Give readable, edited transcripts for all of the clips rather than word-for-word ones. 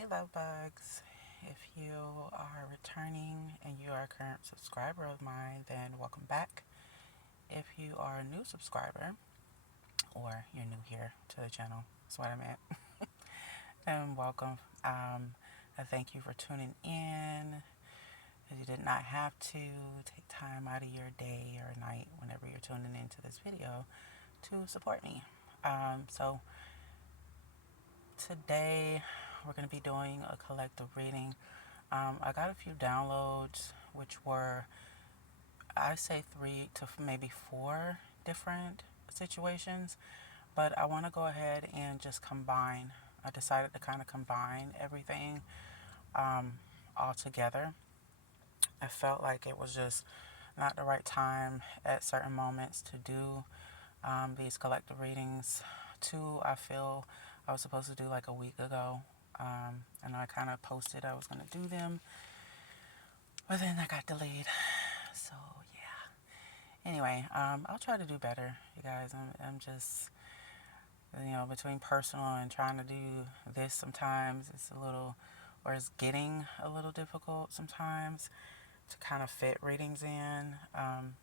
Hey, love bugs. If you are returning and you are a current subscriber of mine, then welcome back. If you are a new subscriber or you're new here to the channel, that's what I meant, then welcome. I thank you for tuning in. You did not have to take time out of your day or night whenever you're tuning into this video to support me. So today we're going to be doing a collective reading. I got a few downloads, which were, I say, three to maybe four different situations, but I want to go ahead and just combine. I decided to kind of combine everything um, all together. I felt like it was just not the right time at certain moments to do these collective readings. Two, I feel I was supposed to do like a week ago. And I kind of posted I was going to do them, but then I got delayed. So, yeah. Anyway, I'll try to do better, you guys. I'm just, between personal and trying to do this sometimes, it's a little, or it's getting a little difficult sometimes to kind of fit readings in. I'm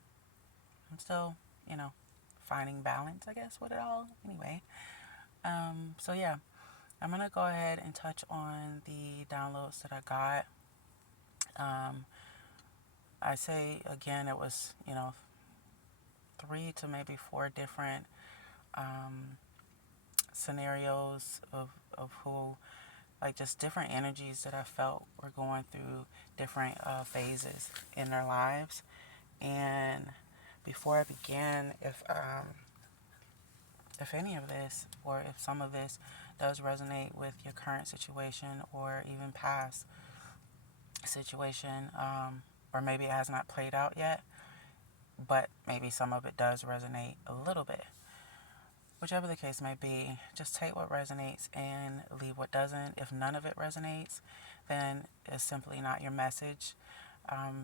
still, you know, finding balance, I guess, with it all. Anyway, so yeah, I'm going to go ahead and touch on the downloads that I got. I say again, it was, three to maybe four different um, scenarios of who, like just different energies that I felt were going through different phases in their lives. And before I begin, if any of this or if some of this does resonate with your current situation or even past situation, or maybe it has not played out yet, but maybe some of it does resonate a little bit. Whichever the case may be, just take what resonates and leave what doesn't. If none of it resonates, then it's simply not your message.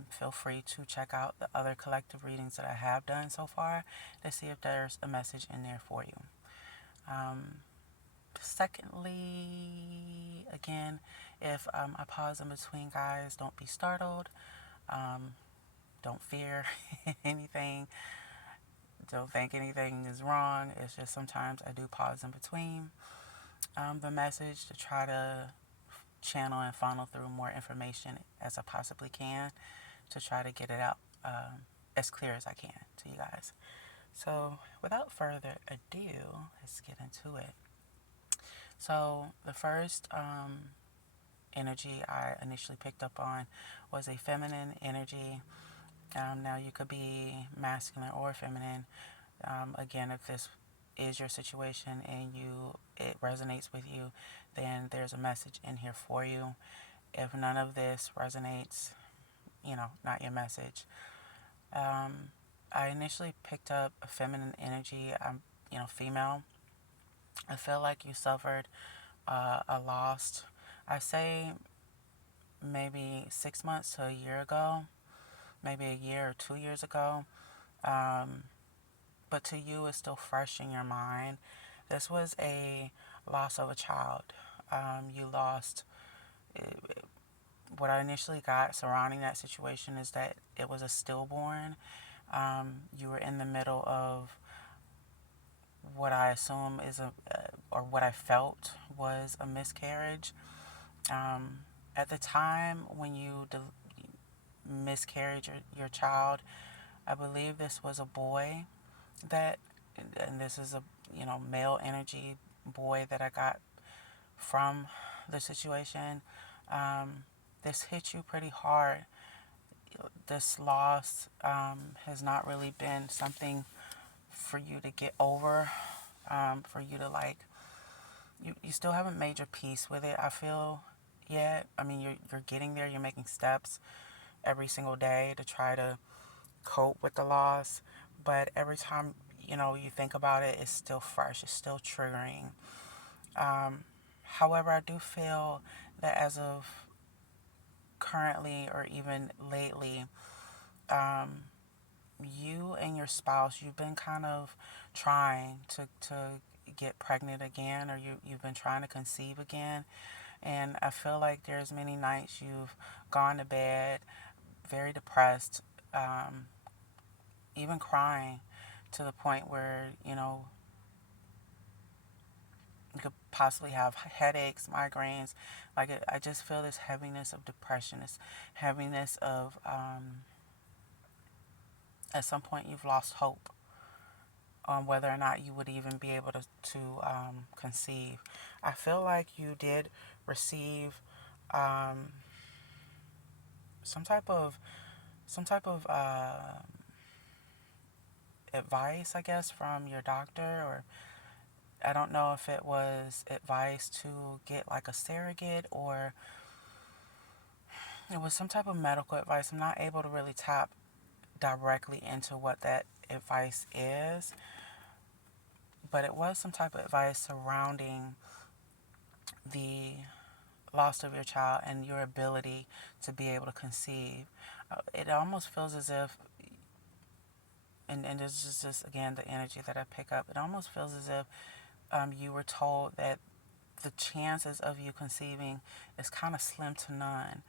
Feel free to check out the other collective readings that I have done so far to see if there's a message in there for you. Secondly, again, if I pause in between, guys, don't be startled. Um, don't fear anything. Don't think anything is wrong. It's just sometimes I do pause in between the message to try to channel and funnel through more information as I possibly can to try to get it out as clear as I can to you guys. So, without further ado, let's get into it. So, the first energy I initially picked up on was a feminine energy. Now, you could be masculine or feminine. Again, if this is your situation and it resonates with you, then there's a message in here for you. If none of this resonates, not your message. I initially picked up a feminine energy. I'm, female. I feel like you suffered a loss. I say maybe 6 months to a year ago, maybe a year or 2 years ago. But to you, it's still fresh in your mind. This was a loss of a child. You lost. What I initially got surrounding that situation is that it was a stillborn. You were in the middle of what I assume is or what I felt was a miscarriage. At the time when you miscarried your child, I believe this was a boy that, and this is a male energy boy that I got from the situation. This hit you pretty hard. This loss has not really been something for you to get over, for you to you still haven't made your peace with it, I feel, yet. I mean, you're getting there. You're making steps every single day to try to cope with the loss, but every time you think about it, it's still fresh. It's still triggering. However, I do feel that as of currently or even lately, you and your spouse, you've been kind of trying to get pregnant again, or you've been trying to conceive again. And I feel like there's many nights you've gone to bed very depressed, um, even crying to the point where, you could possibly have headaches, migraines. Like I just feel this heaviness of depression, this heaviness of at some point you've lost hope on whether or not you would even be able to conceive. I feel like you did receive um, some type of advice, I guess, from your doctor, or I don't know if it was advice to get like a surrogate or it was some type of medical advice. I'm not able to really tap directly into what that advice is, but it was some type of advice surrounding the loss of your child and your ability to be able to conceive. It almost feels as if, and this is just again the energy that I pick up, it almost feels as if you were told that the chances of you conceiving is kind of slim to none.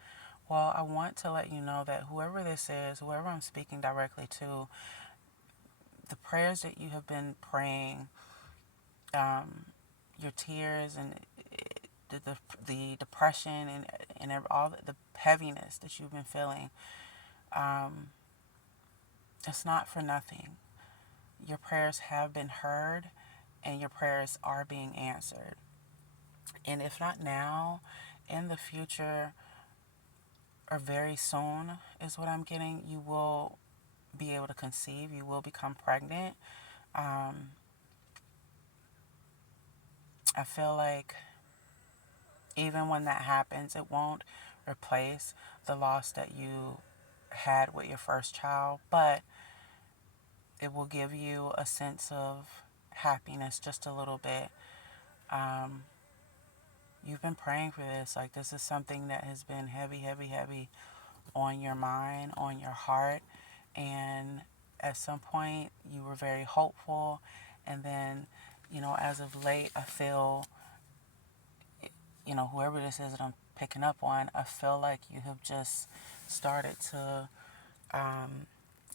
Well, I want to let you know that whoever this is, whoever I'm speaking directly to, the prayers that you have been praying, your tears and the depression and all the heaviness that you've been feeling, um, it's not for nothing. Your prayers have been heard and your prayers are being answered. And if not now, in the future or very soon is what I'm getting, you will be able to conceive, you will become pregnant. Um, I feel like even when that happens, it won't replace the loss that you had with your first child, but it will give you a sense of happiness just a little bit. Um, you've been praying for this. Like, this is something that has been heavy, heavy, heavy on your mind, on your heart. And at some point, you were very hopeful. And then, as of late, I feel, whoever this is that I'm picking up on, I feel like you have just started to um,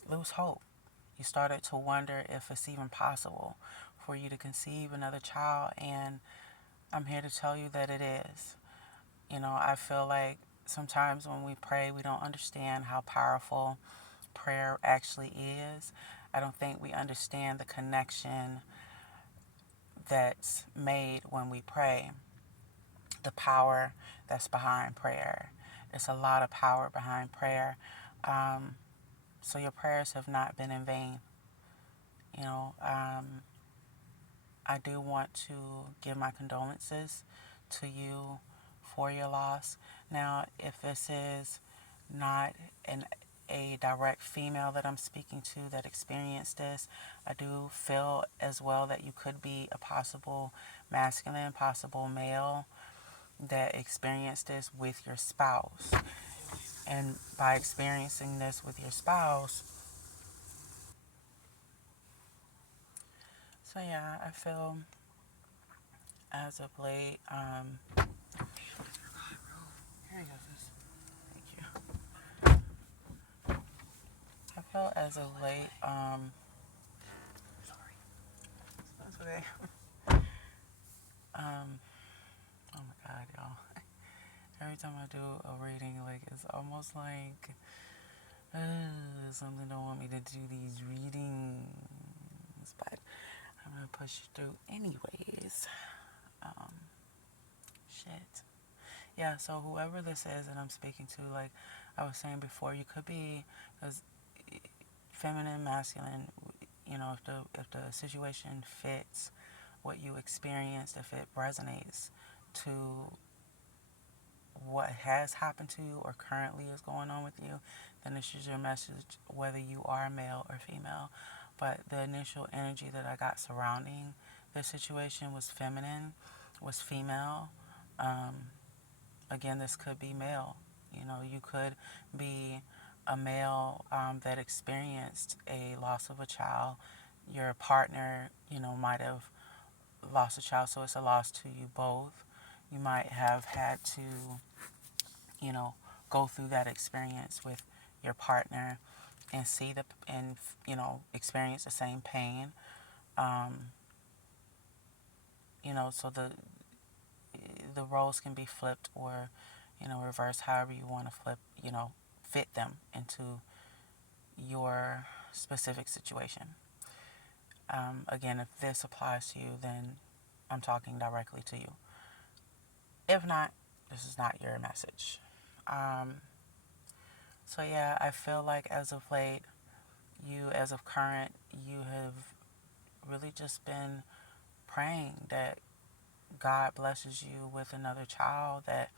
lose hope. You started to wonder if it's even possible for you to conceive another child. And I'm here to tell you that it is. I feel like sometimes when we pray, we don't understand how powerful prayer actually is. I don't think we understand the connection that's made when we pray, the power that's behind prayer. There's a lot of power behind prayer. Um, so your prayers have not been in vain. You know, um, I do want to give my condolences to you for your loss. Now, if this is not a direct female that I'm speaking to that experienced this, I do feel as well that you could be a possible masculine, possible male that experienced this with your spouse. And by experiencing this with your spouse, so yeah, I feel as of late, here you go, sis. Thank you. I feel as of late, that's okay. Um, oh my God, y'all. Every time I do a reading, like, it's almost like something don't want me to do these readings, but I'm gonna push through anyways. Um, shit. Yeah, so whoever this is that I'm speaking to, like I was saying before, you could be as feminine, masculine. If the situation fits what you experienced, if it resonates to what has happened to you or currently is going on with you, then this is your message, whether you are male or female. But the initial energy that I got surrounding this situation was feminine, was female. Um, Again, this could be male. You could be a male that experienced a loss of a child. Your partner, might have lost a child, so it's a loss to you both. You might have had to, you know, go through that experience with your partner and see the and experience the same pain. Um, so the roles can be flipped or reversed, however you want to fit them into your specific situation. Again, if this applies to you, then I'm talking directly to you. If not, this is not your message. Um, so yeah, I feel like as of late, as of current, you have really just been praying that God blesses you with another child, that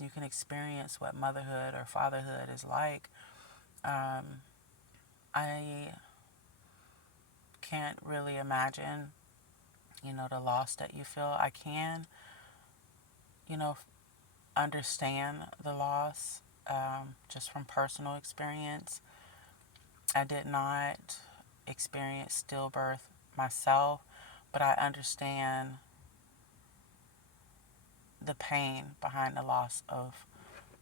you can experience what motherhood or fatherhood is like. Um, I can't really imagine, the loss that you feel. I can, you know, understand the loss just from personal experience. I did not experience stillbirth myself, but I understand the pain behind the loss of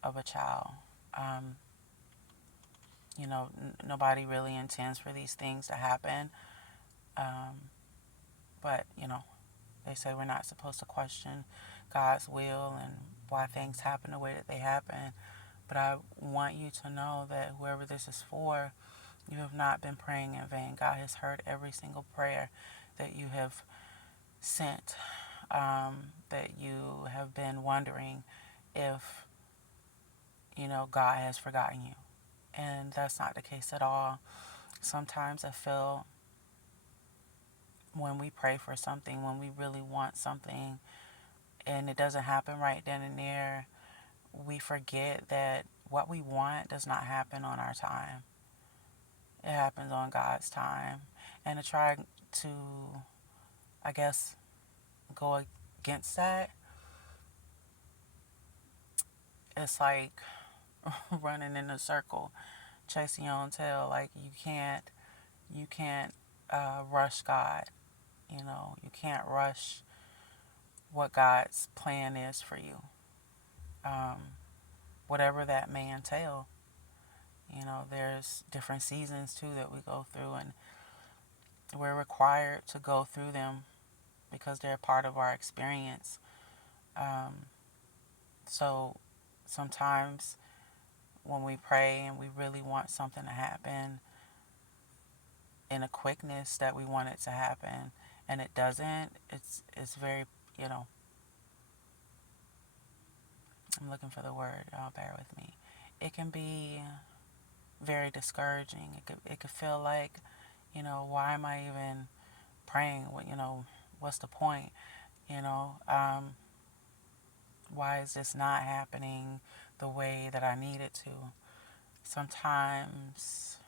a child. Um, Nobody really intends for these things to happen, but they say we're not supposed to question God's will and why things happen the way that they happen. But I want you to know that whoever this is for, you have not been praying in vain. God has heard every single prayer that you have sent, that you have been wondering if, God has forgotten you. And that's not the case at all. Sometimes I feel when we pray for something, when we really want something, and it doesn't happen right then and there, we forget that what we want does not happen on our time. It happens on God's time. And to try to, I guess, go against that, it's like running in a circle, chasing your own tail. Like you can't rush God. You can't rush what God's plan is for you. Um, Whatever that may entail. There's different seasons too that we go through, and we're required to go through them because they're part of our experience. Um, so sometimes when we pray and we really want something to happen in a quickness that we want it to happen, and it doesn't, it's very, you know, I'm looking for the word. Y'all bear with me. It can be very discouraging. It could feel like, why am I even praying? What's the point? You know, um, why is this not happening the way that I need it to? Sometimes,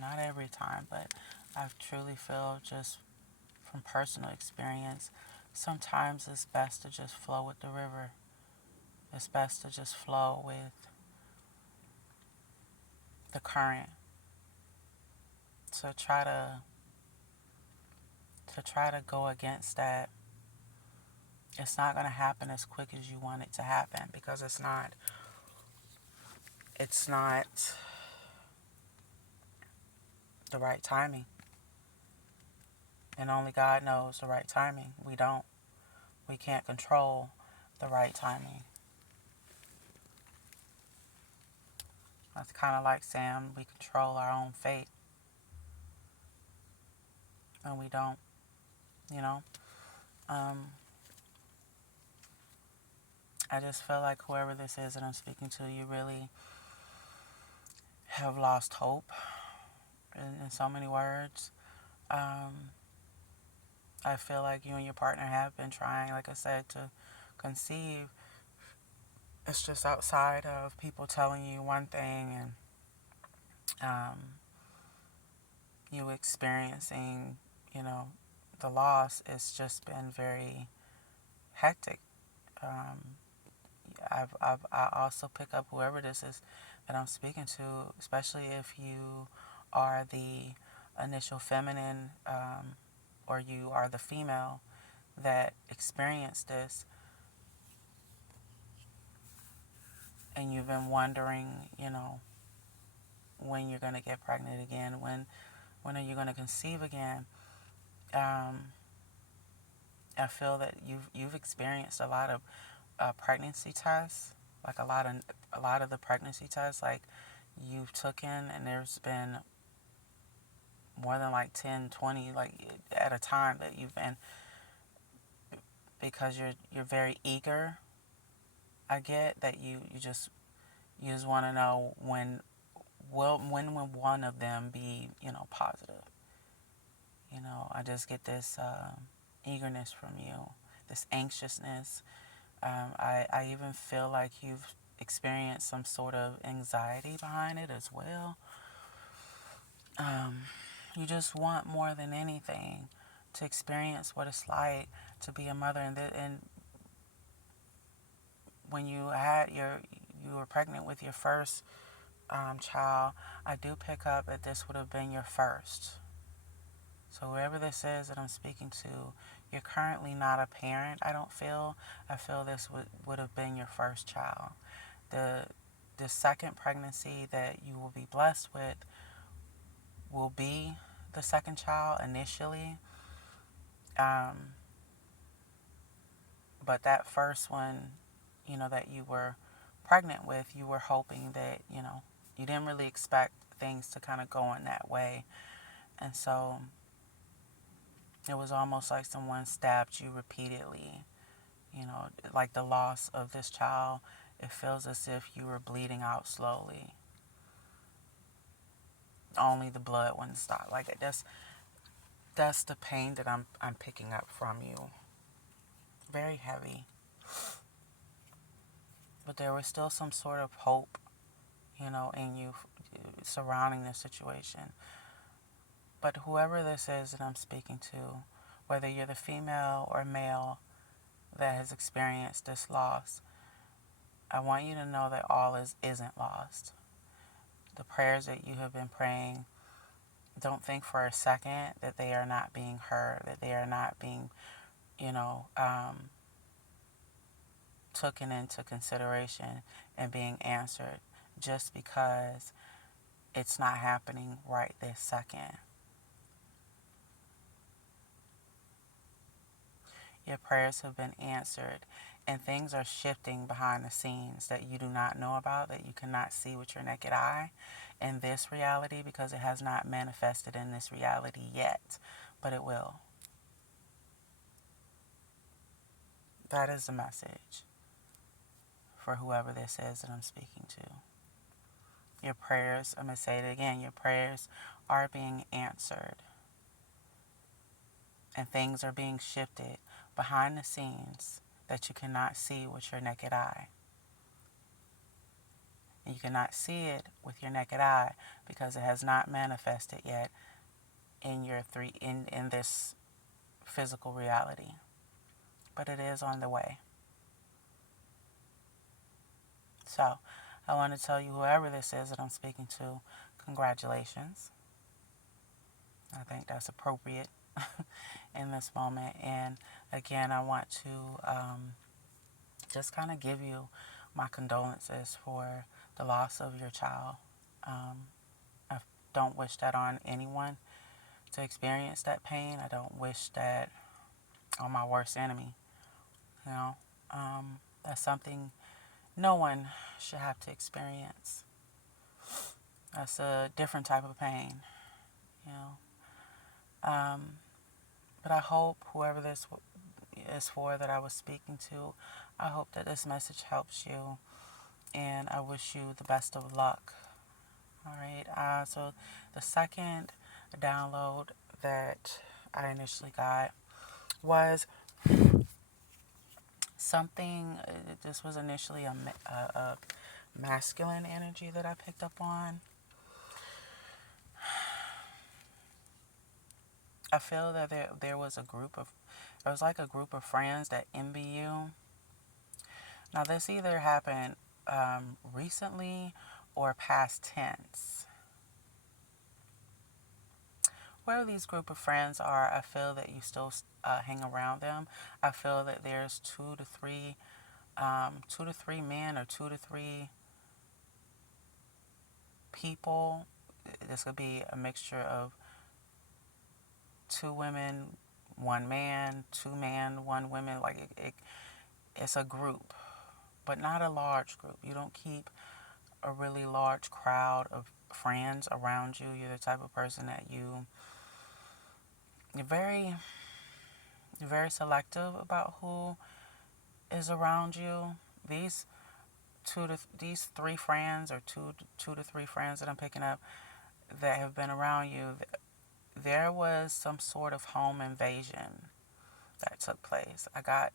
not every time, but I truly feel just from personal experience, sometimes it's best to just flow with the river. It's best to just flow with the current. So try to go against that. It's not going to happen as quick as you want it to happen because it's not the right timing. And only God knows the right timing. We don't. We can't control the right timing. That's kind of like saying we control our own fate, and we don't, you know. Um, I just feel like whoever this is that I'm speaking to, you really have lost hope in so many words. Um, I feel like you and your partner have been trying, like I said, to conceive. It's just outside of people telling you one thing and um, you experiencing, you know, the loss. It's just been very hectic. Um, I also pick up whoever this is that I'm speaking to, especially if you are the initial feminine or you are the female that experienced this, and you've been wondering, when you're going to get pregnant again, when are you going to conceive again. I feel that you've experienced a lot of pregnancy tests, like a lot of the pregnancy tests, like you've taken, and there's been more than like 10, 20, like at a time that you've been, because you're very eager. I get that you just want to know when will one of them be positive. I just get this eagerness from you, this anxiousness. I even feel like you've experienced some sort of anxiety behind it as well. You just want more than anything to experience what it's like to be a mother. And when you were pregnant with your first child, I do pick up that this would have been your first. So whoever this is that I'm speaking to, you're currently not a parent, I don't feel. I feel this would have been your first child. The second pregnancy that you will be blessed with will be the second child initially. But that first one, that you were pregnant with, you were hoping that, you didn't really expect things to kind of go in that way. And so it was almost like someone stabbed you repeatedly. Like the loss of this child, it feels as if you were bleeding out slowly. Only the blood wouldn't stop. Like that's the pain that I'm picking up from you. Very heavy. But there was still some sort of hope, in you surrounding this situation. But whoever this is that I'm speaking to, whether you're the female or male that has experienced this loss, I want you to know that all isn't lost. The prayers that you have been praying, don't think for a second that they are not being heard, that they are not being, taken into consideration and being answered, just because it's not happening right this second. Your prayers have been answered, and things are shifting behind the scenes that you do not know about, that you cannot see with your naked eye in this reality, because it has not manifested in this reality yet, but it will. That is the message for whoever this is that I'm speaking to. Your prayers, I'm going to say it again, your prayers are being answered, and things are being shifted behind the scenes that you cannot see with your naked eye. And you cannot see it with your naked eye because it has not manifested yet in in this physical reality. But it is on the way. So, I want to tell you, whoever this is that I'm speaking to, congratulations. I think that's appropriate in this moment. And again, I want to just kind of give you my condolences for the loss of your child. I don't wish that on anyone to experience that pain. I don't wish that on my worst enemy. You know, that's something no one should have to experience. That's a different type of pain, you know. But I hope whoever this is for that I was speaking to, I hope that this message helps you, and I wish you the best of luck. All right. So the second download that I initially got was something. This was initially a masculine energy that I picked up on. I feel that there was like a group of friends that envy you. Now this either happened recently or past tense. whoever these group of friends are, I feel that you still hang around them. I feel that there's two to three men or two to three people. This could be a mixture of two women, one man, two man, one woman. Like it's a group, but not a large group. You don't keep a really large crowd of friends around you. You're the type of person that you're very selective about who is around you. These these three friends or two to three friends that I'm picking up that have been around you, there was some sort of home invasion that took place. I got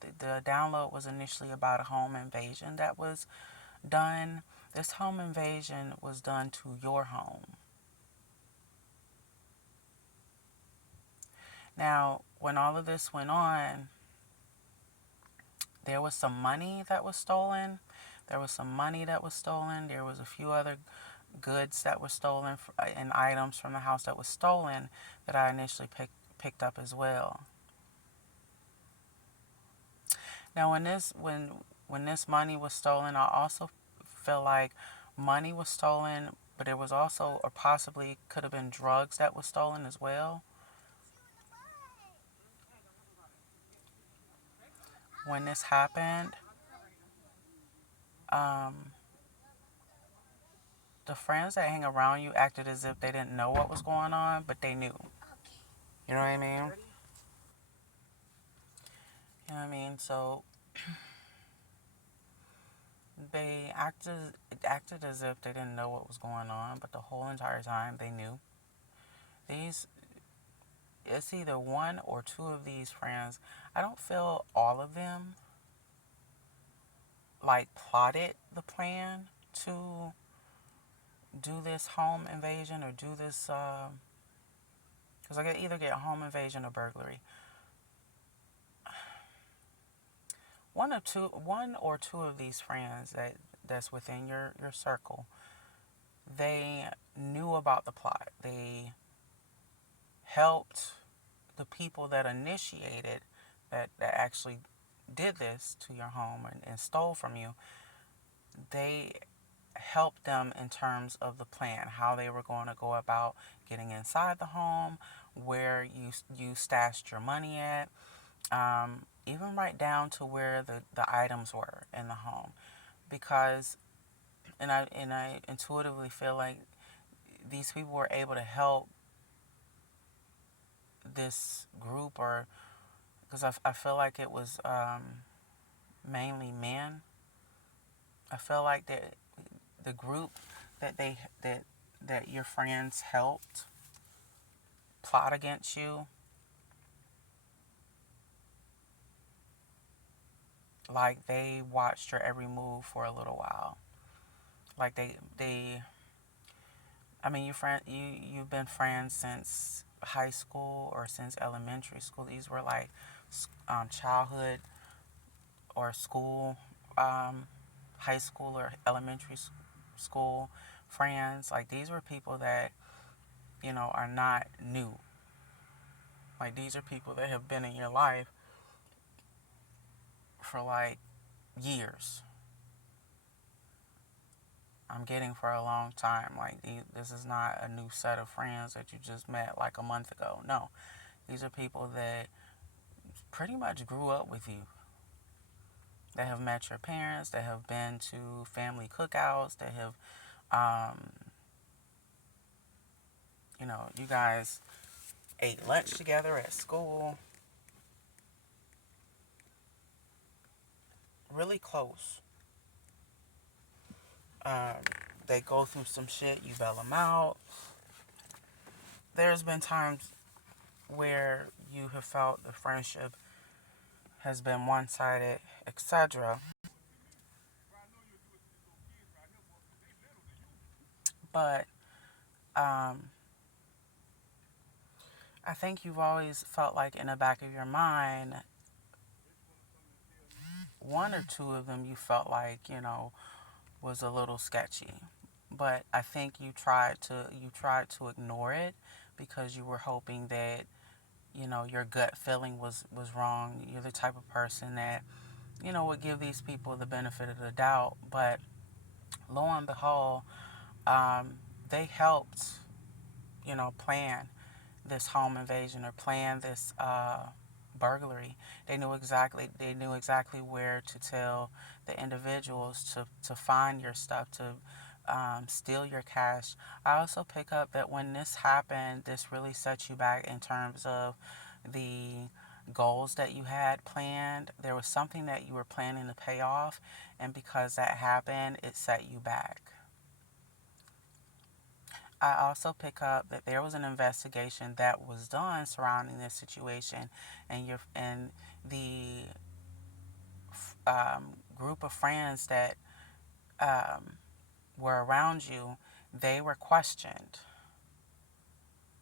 the download was initially about a home invasion that was done. This home invasion was done to your home. Now, when all of this went on, there was some money that was stolen. There was some money that was stolen. There was a few other goods that were stolen and items from the house that was stolen that I initially picked up as well. Now, when this money was stolen, I also feel like money was stolen, but there was also, or possibly could have been drugs that was stolen as well. When this happened, um, the friends that hang around you acted as if they didn't know what was going on, but they knew. You know what I mean? You know what I mean? So they acted as if they didn't know what was going on, but the whole entire time they knew. These it's either one or two of these friends. I don't feel all of them like plotted the plan to do this home invasion or do this because I could either get home invasion or burglary. One or two of these friends that's within your circle, they knew about the plot. They helped the people that initiated that actually did this to your home and stole from you. They helped them in terms of the plan, how they were going to go about getting inside the home, where you stashed your money at, even right down to where the items were in the home. Because and I intuitively feel like these people were able to help this group, or because I feel like it was mainly men. I feel like that the group that they that your friends helped plot against you, like they watched your every move for a little while. Like they I mean you've been friends since high school or since elementary school. These were like childhood or school, high school or elementary school friends. Like these were people that are not new. Like these are people that have been in your life for like years. I'm getting for a long time. Like this is not a new set of friends that you just met like a month ago. No, these are people that pretty much grew up with you. That have met your parents. That have been to family cookouts. That have, um, you guys ate lunch together at school. Really close. Um, they go through some shit. You bail them out. There's been times where you have felt the friendship has been one-sided, etc. But um, I think you've always felt like in the back of your mind, one or two of them you felt like was a little sketchy. But I think you tried to ignore it because you were hoping that, your gut feeling was wrong. You're the type of person that, would give these people the benefit of the doubt. But lo and behold, um, they helped, plan this home invasion or plan this burglary. They knew exactly where to tell the individuals to find your stuff, to steal your cash. I also pick up that when this happened, this really set you back in terms of the goals that you had planned. There was something that you were planning to pay off, and because that happened, it set you back. I also pick up that there was an investigation that was done surrounding this situation, and the group of friends that um, were around you, they were questioned.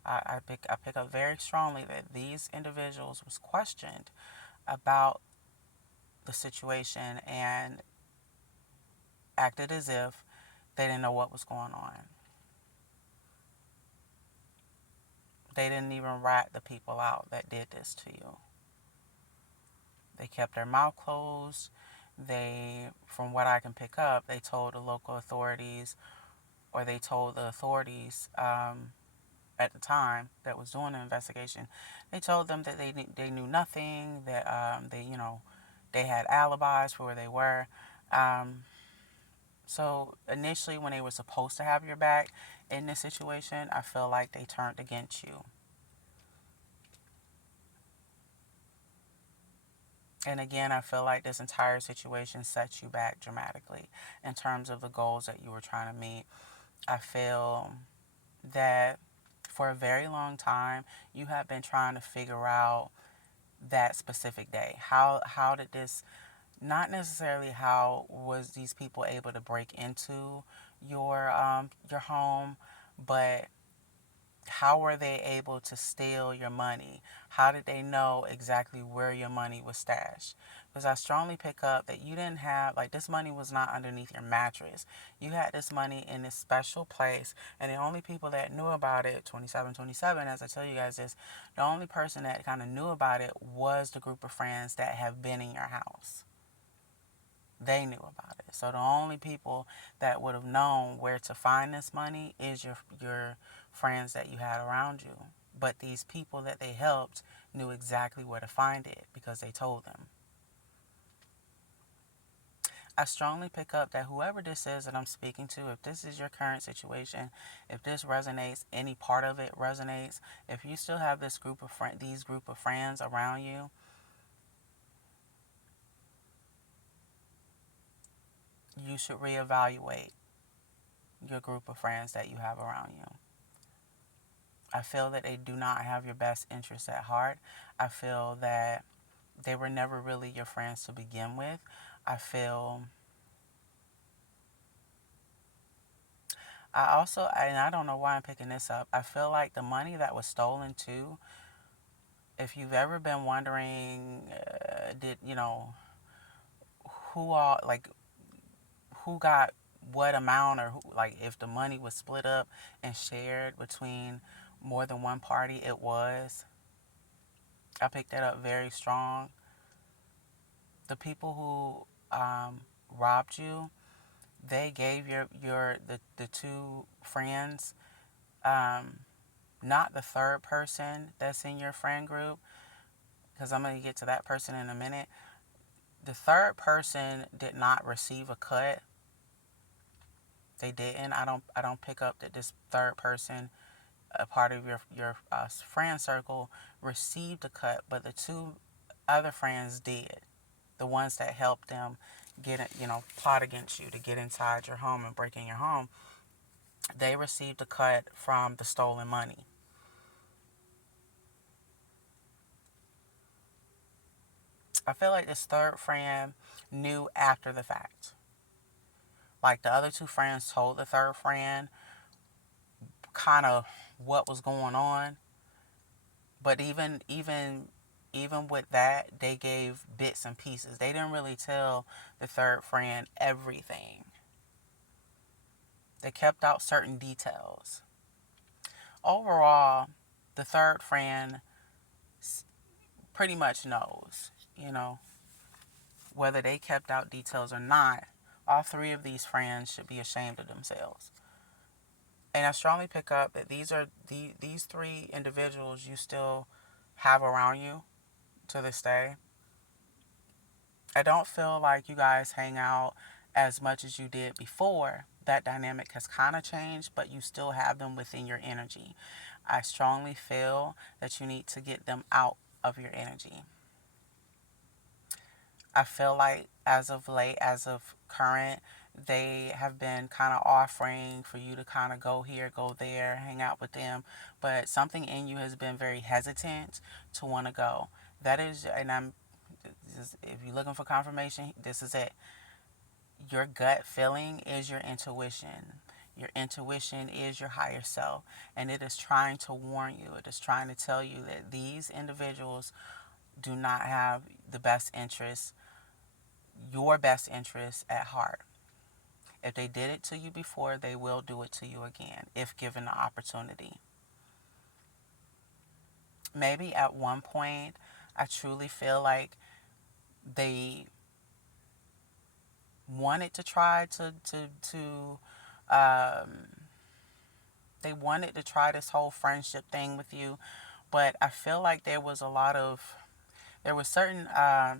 I pick up very strongly that these individuals was questioned about the situation and acted as if they didn't know what was going on. They didn't even rat the people out that did this to you. They kept their mouth closed. From what I can pick up, they told the local authorities, or they told the authorities at the time that was doing the investigation. They told them that they knew nothing. That they had alibis for where they were. Um, so initially, when they were supposed to have your back in this situation, I feel like they turned against you. And again, I feel like this entire situation sets you back dramatically in terms of the goals that you were trying to meet. I feel that for a very long time, you have been trying to figure out that specific day. How did this, not necessarily how was these people able to break into your home, but how were they able to steal your money? How did they know exactly where your money was stashed? Because I strongly pick up that you didn't have, like, this money was not underneath your mattress. You had this money in this special place, and the only people that knew about it, 2727, as I tell you guys this, the only person that kind of knew about it was the group of friends that have been in your house. They knew about it. So the only people that would have known where to find this money is your friends that you had around you. But these people that they helped knew exactly where to find it because they told them. I strongly pick up that whoever this is that I'm speaking to, if this is your current situation, if this resonates, any part of it resonates, if you still have these group of friends around you, you should reevaluate your group of friends that you have around you. I feel that they do not have your best interests at heart. I feel that they were never really your friends to begin with. I don't know why I'm picking this up, I feel like the money that was stolen too, if you've ever been wondering, did, who all, like, who got what amount, or who, like, if the money was split up and shared between more than one party, it was. I picked that up very strong. The people who robbed you, they gave the two friends, um, not the third person that's in your friend group, because I'm going to get to that person in a minute. The third person did not receive a cut. They didn't. I don't pick up that this third person, a part of your friend circle, received a cut, but the two other friends did. The ones that helped them plot against you to get inside your home and break in your home, they received a cut from the stolen money. I feel like this third friend knew after the fact. Like, the other two friends told the third friend kind of what was going on, but even with that, they gave bits and pieces. They didn't really tell the third friend everything. They kept out certain details. Overall, the third friend pretty much knows, you know, whether they kept out details or not. All three of these friends should be ashamed of themselves. And I strongly pick up that these three individuals you still have around you to this day. I don't feel like you guys hang out as much as you did before. That dynamic has kind of changed, but you still have them within your energy. I strongly feel that you need to get them out of your energy. I feel like as of late, as of current, they have been kind of offering for you to kind of go here, go there, hang out with them, but something in you has been very hesitant to want to go. That is, and if you're looking for confirmation, this is it. Your gut feeling is your intuition. Your intuition is your higher self, and it is trying to warn you. It is trying to tell you that these individuals do not have the best interest, your best interest at heart. If they did it to you before, they will do it to you again if given the opportunity. Maybe at one point, I truly feel like they wanted to try um, they wanted to try this whole friendship thing with you, but I feel like there was certain I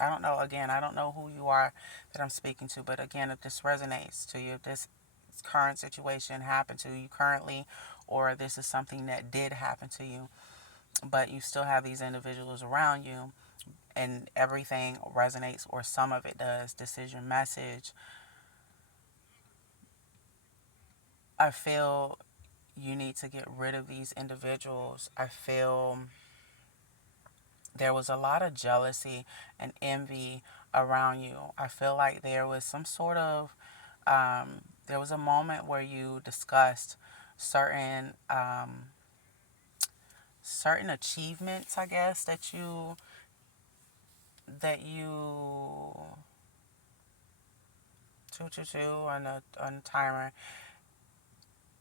don't know, again, I don't know who you are that I'm speaking to, but again, if this resonates to you, if this current situation happened to you currently, or this is something that did happen to you, but you still have these individuals around you and everything resonates, or some of it does, this is your message. I feel you need to get rid of these individuals. I feel there was a lot of jealousy and envy around you. I feel like there was some sort of, there was a moment where you discussed certain, certain achievements, I guess, that you, on the timer.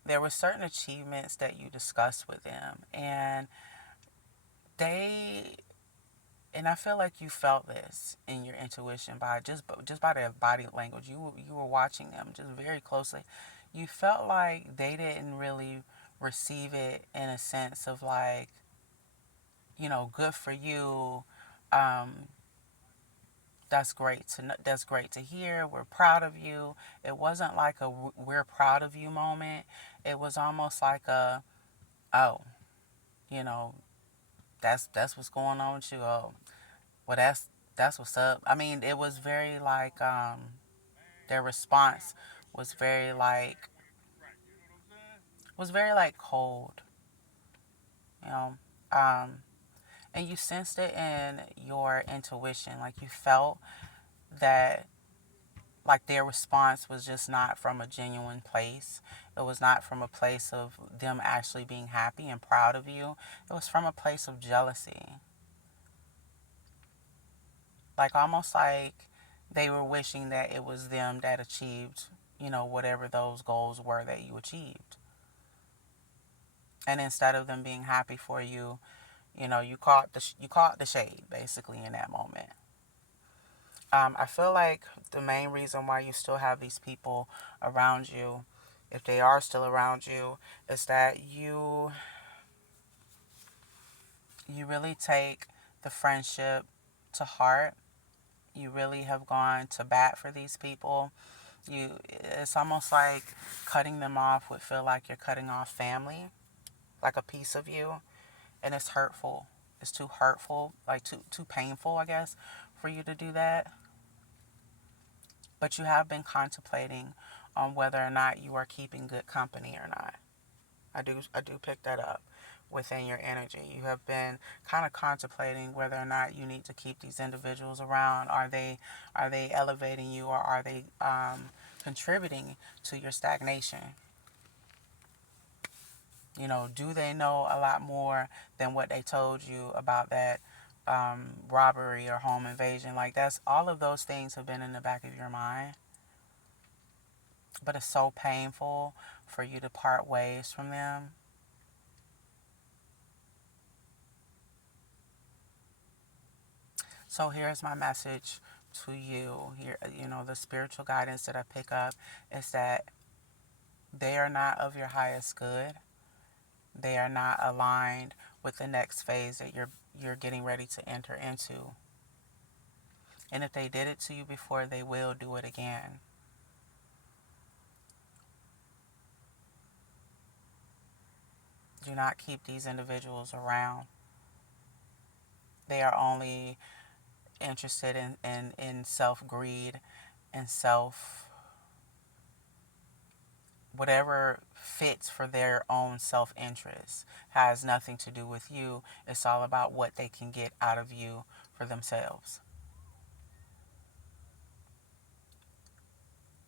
There were certain achievements that you discussed with them, and they and I feel like you felt this in your intuition by just by their body language. You were watching them just very closely. You felt like they didn't really receive it in a sense of like, good for you. Um, that's great to hear. We're proud of you. It wasn't like a we're proud of you moment. It was almost like a, oh, you know, that's what's going on with you. Oh, well, that's what's up. I mean, it was very like their response was very like cold, you know. Um, and you sensed it in your intuition, like you felt that like their response was just not from a genuine place. It was not from a place of them actually being happy and proud of you. It was from a place of jealousy. Like almost like they were wishing that it was them that achieved, whatever those goals were that you achieved. And instead of them being happy for you, you caught the shade basically in that moment. I feel like the main reason why you still have these people around you, if they are still around you, is that you really take the friendship to heart. You really have gone to bat for these people. It's almost like cutting them off would feel like you're cutting off family, like a piece of you, and it's hurtful. It's too hurtful, like too painful, I guess, for you to do that. But you have been contemplating on whether or not you are keeping good company or not. I do pick that up within your energy. You have been kind of contemplating whether or not you need to keep these individuals around. Are they elevating you, or are they contributing to your stagnation? Do they know a lot more than what they told you about that robbery or home invasion? Like that's all of those things have been in the back of your mind, but it's so painful for you to part ways from them. So here's my message to you. Here, the spiritual guidance that I pick up is that they are not of your highest good. They are not aligned with the next phase that you're getting ready to enter into. And if they did it to you before, they will do it again. Do not keep these individuals around. They are only interested in self greed and self whatever fits for their own self interest. Has nothing to do with you. It's all about what they can get out of you for themselves.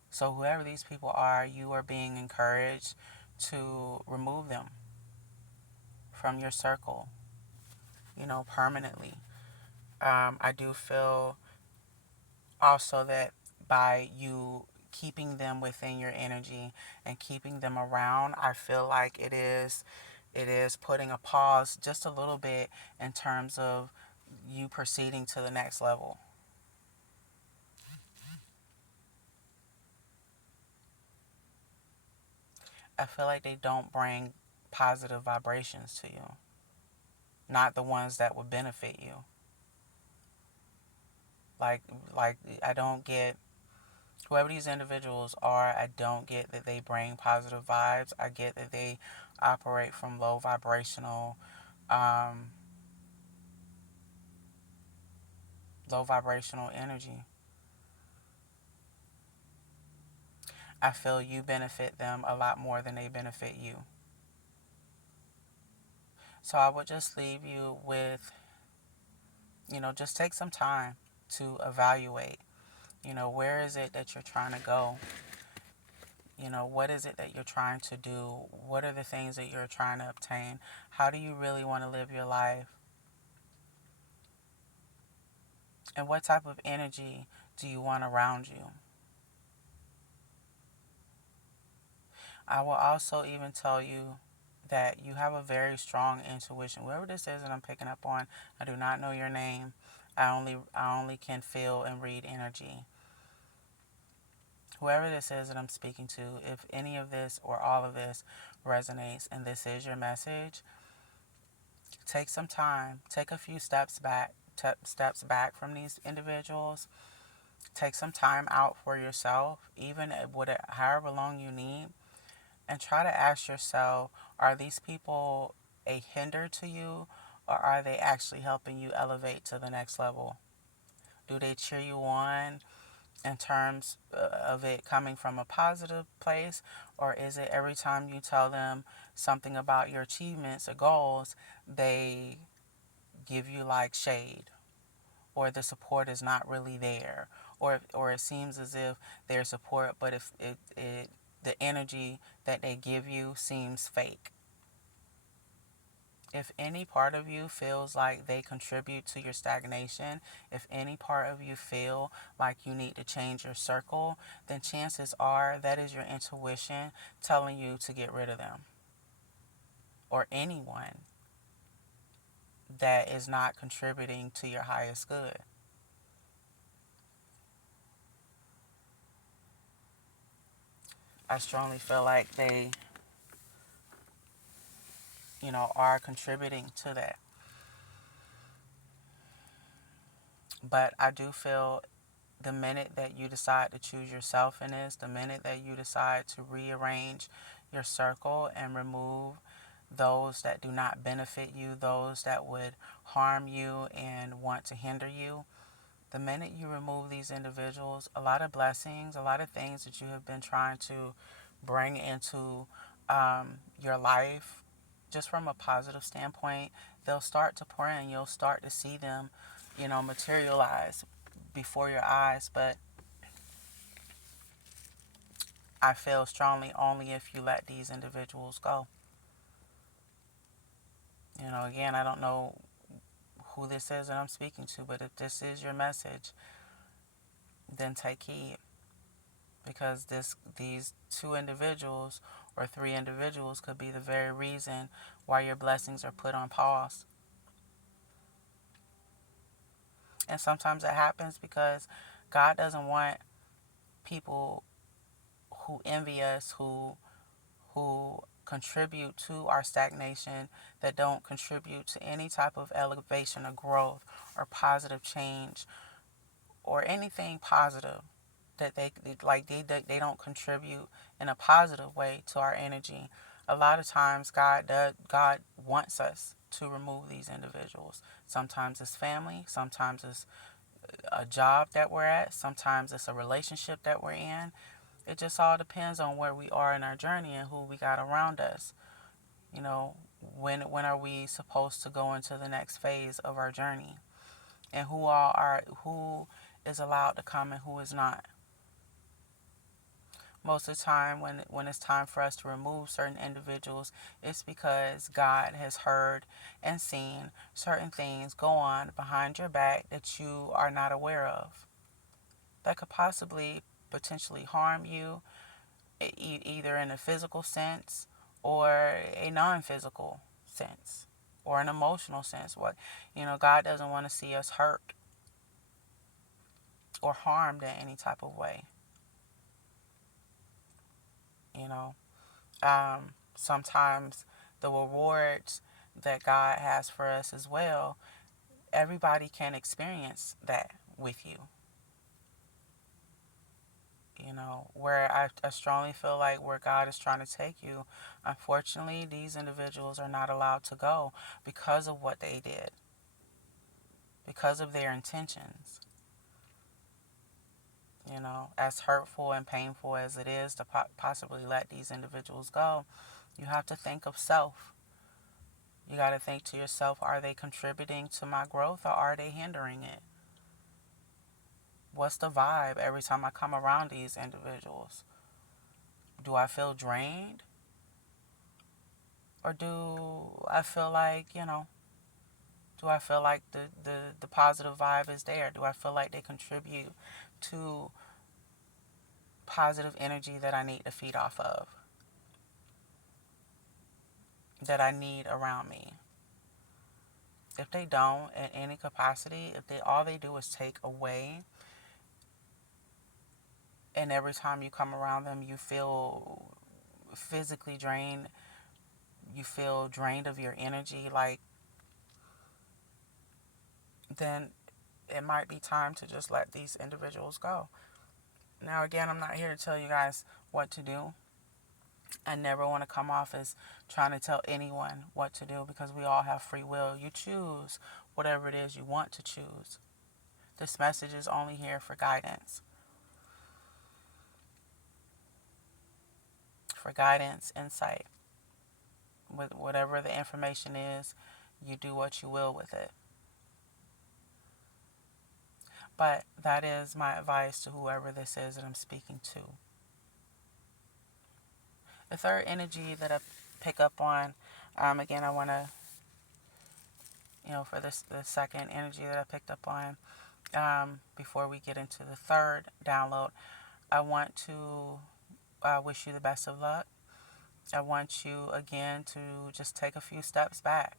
So whoever these people are, you are being encouraged to remove them from your circle, permanently. I do feel also that by you keeping them within your energy and keeping them around, I feel like it is putting a pause just a little bit in terms of you proceeding to the next level. I feel like they don't bring positive vibrations to you, not the ones that would benefit you. Like like I don't get whoever these individuals are, I don't get that they bring positive vibes. I get that they operate from um, low vibrational energy. I feel you benefit them a lot more than they benefit you. So I would just leave you with, just take some time to evaluate, where is it that you're trying to go? What is it that you're trying to do? What are the things that you're trying to obtain? How do you really want to live your life? And what type of energy do you want around you? I will also even tell you that you have a very strong intuition. Whoever this is that I'm picking up on, I do not know your name. I only can feel and read energy. Whoever this is that I'm speaking to, if any of this or all of this resonates and this is your message, take some time, take a few steps back from these individuals. Take some time out for yourself, even however long you need, and try to ask yourself, are these people a hinder to you, or are they actually helping you elevate to the next level? Do they cheer you on in terms of it coming from a positive place, or is it every time you tell them something about your achievements or goals, they give you like shade, or the support is not really there, or it seems as if there's support, but if the energy that they give you seems fake. If any part of you feels like they contribute to your stagnation, if any part of you feel like you need to change your circle, then chances are that is your intuition telling you to get rid of them, or anyone that is not contributing to your highest good. I strongly feel like they, are contributing to that. But I do feel the minute that you decide to choose yourself in this, the minute that you decide to rearrange your circle and remove those that do not benefit you, those that would harm you and want to hinder you, the minute you remove these individuals, a lot of blessings, a lot of things that you have been trying to bring into your life, just from a positive standpoint, they'll start to pour in. You'll start to see them, materialize before your eyes. But I feel strongly only if you let these individuals go. Again, I don't know who this is that I'm speaking to, but if this is your message, then take heed, because these two individuals or three individuals could be the very reason why your blessings are put on pause. And sometimes it happens because God doesn't want people who envy us, who contribute to our stagnation, that don't contribute to any type of elevation or growth or positive change or anything positive, that they don't contribute in a positive way to our energy. A lot of times God wants us to remove these individuals. Sometimes it's family, sometimes it's a job that we're at, sometimes it's a relationship that we're in. It just all depends on where we are in our journey and who we got around us. You know, when are we supposed to go into the next phase of our journey, and who is allowed to come and who is not. Most of the time, when it's time for us to remove certain individuals, it's because God has heard and seen certain things go on behind your back that you are not aware of, that could possibly potentially harm you, either in a physical sense or a non-physical sense or an emotional sense. God doesn't want to see us hurt or harmed in any type of way. You know, sometimes the rewards that God has for us as well, everybody can experience that with you. Where I strongly feel like where God is trying to take you, unfortunately, these individuals are not allowed to go because of what they did, because of their intentions. As hurtful and painful as it is to possibly let these individuals go, you have to think of self. You got to think to yourself, are they contributing to my growth or are they hindering it? What's the vibe every time I come around these individuals? Do I feel drained? Or do I feel like, do I feel like the positive vibe is there? Do I feel like they contribute to positive energy that I need to feed off of, that I need around me? If they don't in any capacity, if they all they do is take away, and every time you come around them you feel physically drained, you feel drained of your energy, then it might be time to just let these individuals go. Now, again, I'm not here to tell you guys what to do. I never want to come off as trying to tell anyone what to do, because we all have free will. You choose whatever it is you want to choose. This message is only here for guidance. For guidance, insight. With whatever the information is, you do what you will with it. But that is my advice to whoever this is that I'm speaking to. The third energy that I pick up on, again, I want to, for the second energy that I picked up on, before we get into the third download, I want to wish you the best of luck. I want you, again, to just take a few steps back.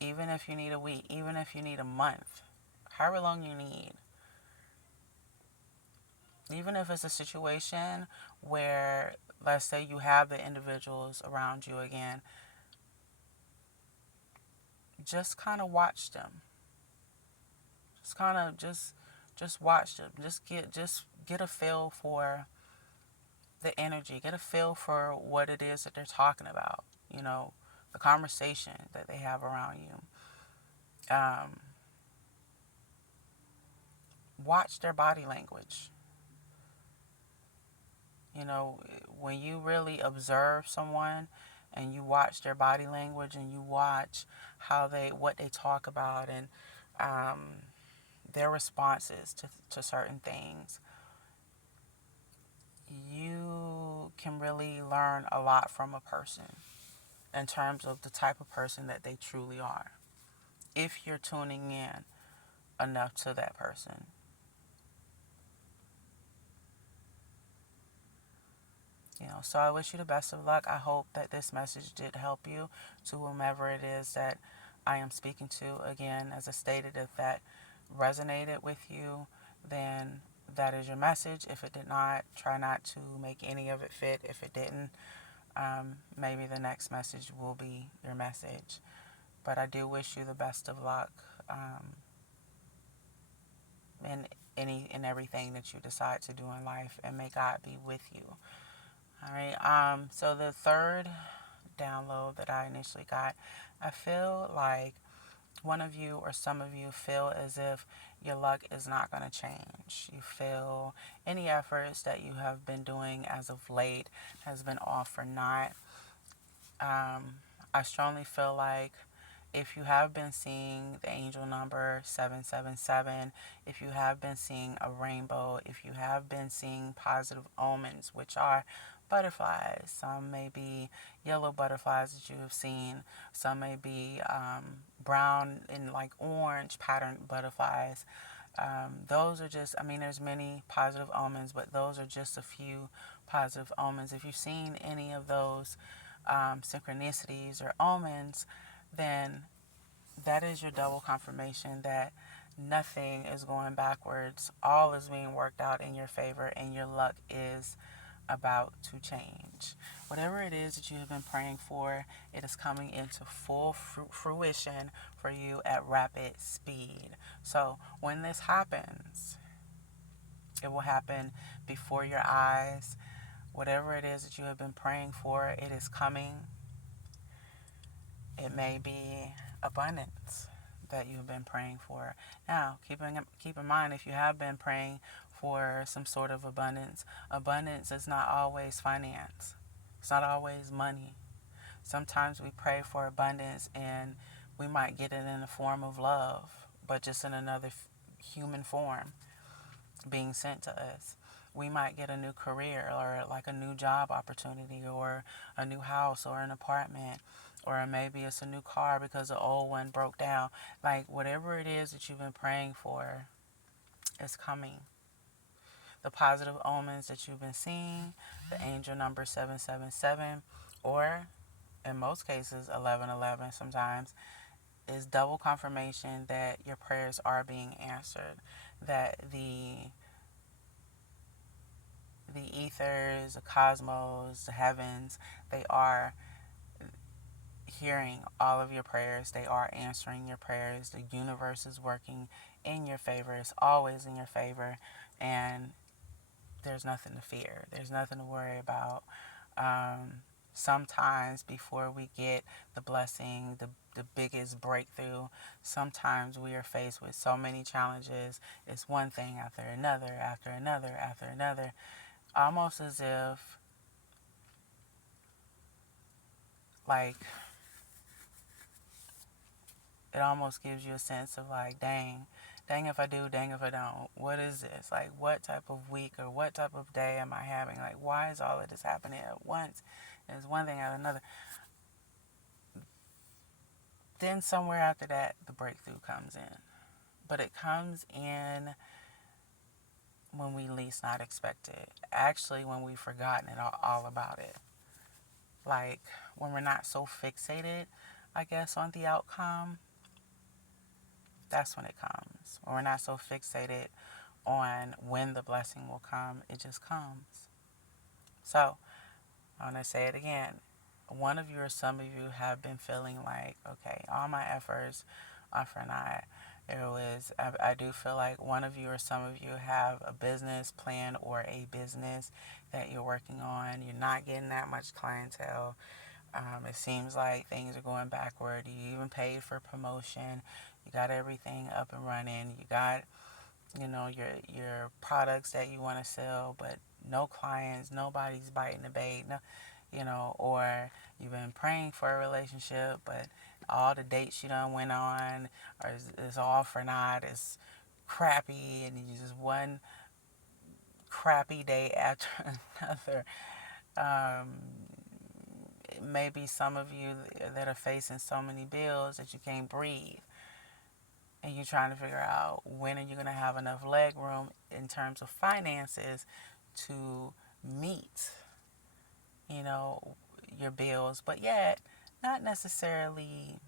Even if you need a week, even if you need a month, however long you need. Even if it's a situation where, let's say, you have the individuals around you again, just kind of watch them. Just kind of just watch them. Just get a feel for the energy. Get a feel for what it is that they're talking about. The conversation that they have around you. Watch their body language. When you really observe someone and you watch their body language and you watch what they talk about, and their responses to certain things, you can really learn a lot from a person in terms of the type of person that they truly are, if you're tuning in enough to that person. So I wish you the best of luck. I hope that this message did help you, to whomever it is that I am speaking to. Again, as I stated, if that resonated with you, then that is your message. If it did not, try not to make any of it fit. If it didn't, maybe the next message will be your message. But I do wish you the best of luck in any and everything that you decide to do in life, and may God be with you. All right. So the third download that I initially got, I feel like one of you or some of you feel as if your luck is not going to change. You feel any efforts that you have been doing as of late has been all for naught. I strongly feel like if you have been seeing the angel number 777, if you have been seeing a rainbow, if you have been seeing positive omens, which are butterflies, some may be yellow butterflies that you have seen, some may be brown and like orange patterned butterflies. Those are just, I mean, there's many positive omens, but those are just a few positive omens. If you've seen any of those synchronicities or omens, then that is your double confirmation that nothing is going backwards. All is being worked out in your favor, and your luck is about to change. Whatever it is that you have been praying for, it is coming into full fruition for you at rapid speed. So when this happens, it will happen before your eyes. Whatever it is that you have been praying for, it is coming. It may be abundance that you've been praying for. Now, keep in mind, if you have been praying for some sort of abundance, abundance is not always finance. It's not always money. Sometimes we pray for abundance and we might get it in the form of love, but just in another human form being sent to us. We might get a new career or like a new job opportunity or a new house or an apartment, or maybe it's a new car because the old one broke down. Like whatever it is that you've been praying for is coming. The positive omens that you've been seeing, the angel number 777, or in most cases 1111 sometimes, is double confirmation that your prayers are being answered, that the ethers, the cosmos, the heavens, they are hearing all of your prayers. They are answering your prayers. The universe is working in your favor. It's always in your favor. And there's nothing to fear. There's nothing to worry about. Sometimes before we get the blessing, the biggest breakthrough, sometimes we are faced with so many challenges. It's one thing after another, after another, after another. Almost as if, like, it almost gives you a sense of like, dang if I do, dang if I don't. What is this? Like, what type of week or what type of day am I having? Like, why is all of this happening at once? It's one thing after another. Then somewhere after that, the breakthrough comes in. But it comes in when we least not expect it. Actually, when we've forgotten it all about it. Like, when we're not so fixated, I guess, on the outcome, that's when it comes. When we're not so fixated on when the blessing will come, it just comes. So, I'm going to say it again. One of you or some of you have been feeling like, okay, all my efforts are for naught. I do feel like one of you or some of you have a business plan or a business that you're working on. You're not getting that much clientele. It seems like things are going backward. You even paid for promotion. You got everything up and running. You got, your products that you want to sell, but no clients. Nobody's biting the bait. No, or you've been praying for a relationship, but all the dates you done went on is all for naught. It's crappy, and you just one crappy day after another. Um, Maybe some of you that are facing so many bills that you can't breathe, and you're trying to figure out when are you going to have enough leg room in terms of finances to meet, you know, your bills, but yet not necessarily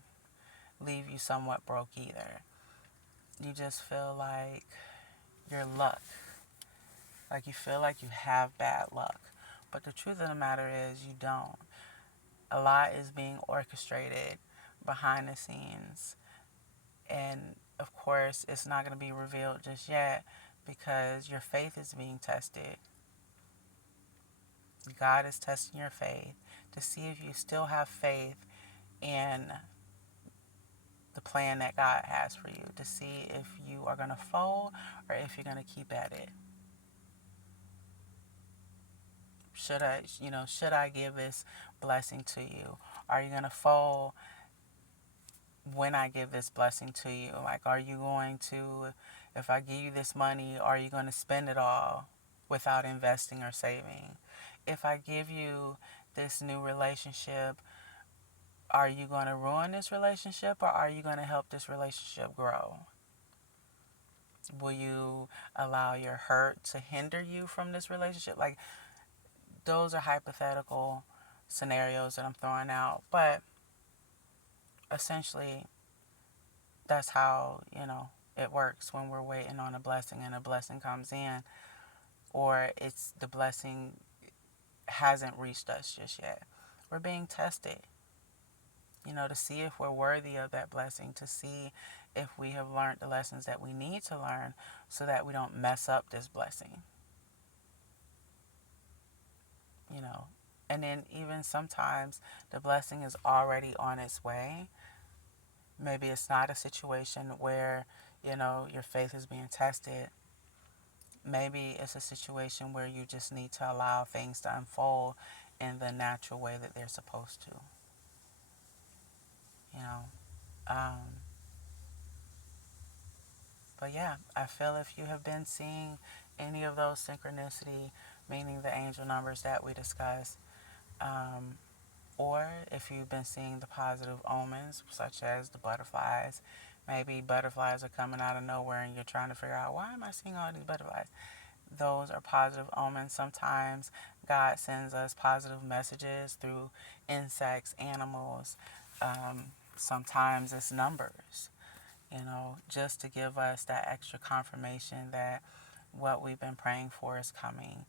leave you somewhat broke either. You just feel like your luck, like you feel like you have bad luck. But the truth of the matter is, you don't. A lot is being orchestrated behind the scenes. And of course, it's not going to be revealed just yet because your faith is being tested. God is testing your faith to see if you still have faith in the plan that God has for you, to see if you are going to fold or if you're going to keep at it. Should I give this blessing to you? Are you going to fold when I give this blessing to you? Like, are you going to, if I give you this money, are you going to spend it all without investing or saving? If I give you this new relationship, are you going to ruin this relationship or are you going to help this relationship grow? Will you allow your hurt to hinder you from this relationship? Like, those are hypothetical scenarios that I'm throwing out. But essentially, that's how, it works when we're waiting on a blessing and a blessing comes in, or it's the blessing hasn't reached us just yet. We're being tested, to see if we're worthy of that blessing, to see if we have learned the lessons that we need to learn so that we don't mess up this blessing. And then even sometimes the blessing is already on its way. Maybe it's not a situation where, your faith is being tested. Maybe it's a situation where you just need to allow things to unfold in the natural way that they're supposed to. you know. Um, but yeah, I feel if you have been seeing any of those synchronicity, meaning the angel numbers that we discussed, um, or if you've been seeing the positive omens, such as the butterflies, maybe butterflies are coming out of nowhere and you're trying to figure out, why am I seeing all these butterflies? Those are positive omens. Sometimes God sends us positive messages through insects, animals. Sometimes it's numbers, just to give us that extra confirmation that what we've been praying for is coming.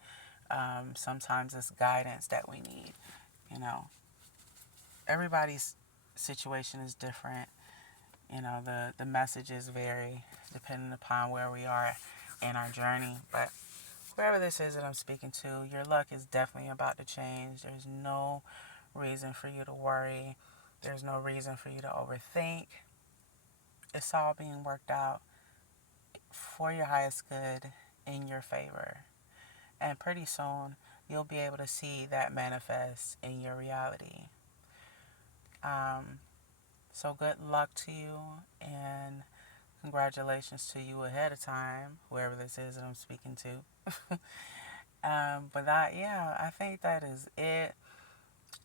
Sometimes it's guidance that we need. Everybody's situation is different. The messages vary depending upon where we are in our journey. But whoever this is that I'm speaking to, your luck is definitely about to change. There's no reason for you to worry. There's no reason for you to overthink. It's all being worked out for your highest good, in your favor. And pretty soon, you'll be able to see that manifest in your reality. So good luck to you, and congratulations to you ahead of time, whoever this is that I'm speaking to. I think that is it.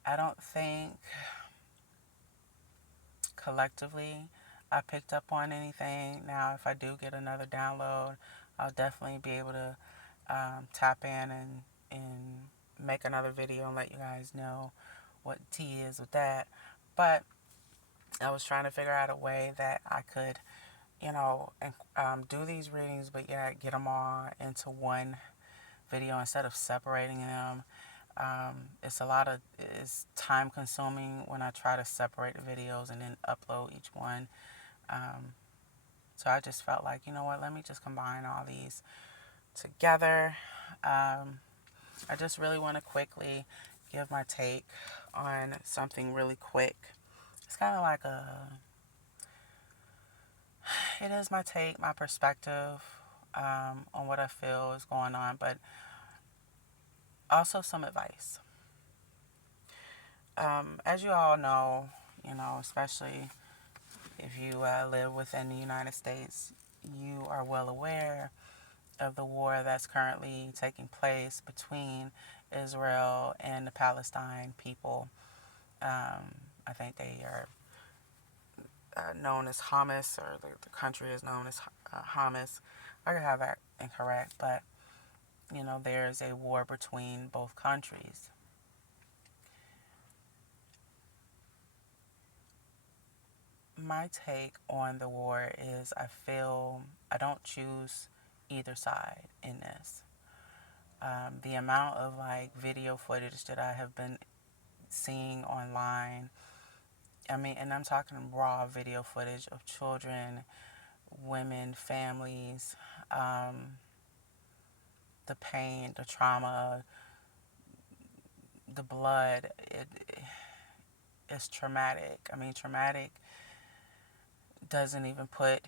I don't think collectively I picked up on anything. Now, if I do get another download, I'll definitely be able to tap in and make another video and let you guys know what tea is with that. But I was trying to figure out a way that I could, do these readings, but yeah, get them all into one video instead of separating them. It's time consuming when I try to separate the videos and then upload each one. So I just felt like, you know what, let me just combine all these together. I just really want to quickly give my take on something really quick. It's kind of like it is my take, my perspective on what I feel is going on, but also some advice. As you all know, especially if you live within the United States, you are well aware of the war that's currently taking place between Israel and the Palestine people. I think they are known as Hamas, or the country is known as Hamas. I could have that incorrect, but there's a war between both countries. my take on the war is I feel I don't choose either side in this. The amount of like video footage that I have been seeing online, I mean, and I'm talking raw video footage of children, women, families, the pain, the trauma, the blood, it's traumatic. I mean, traumatic doesn't even put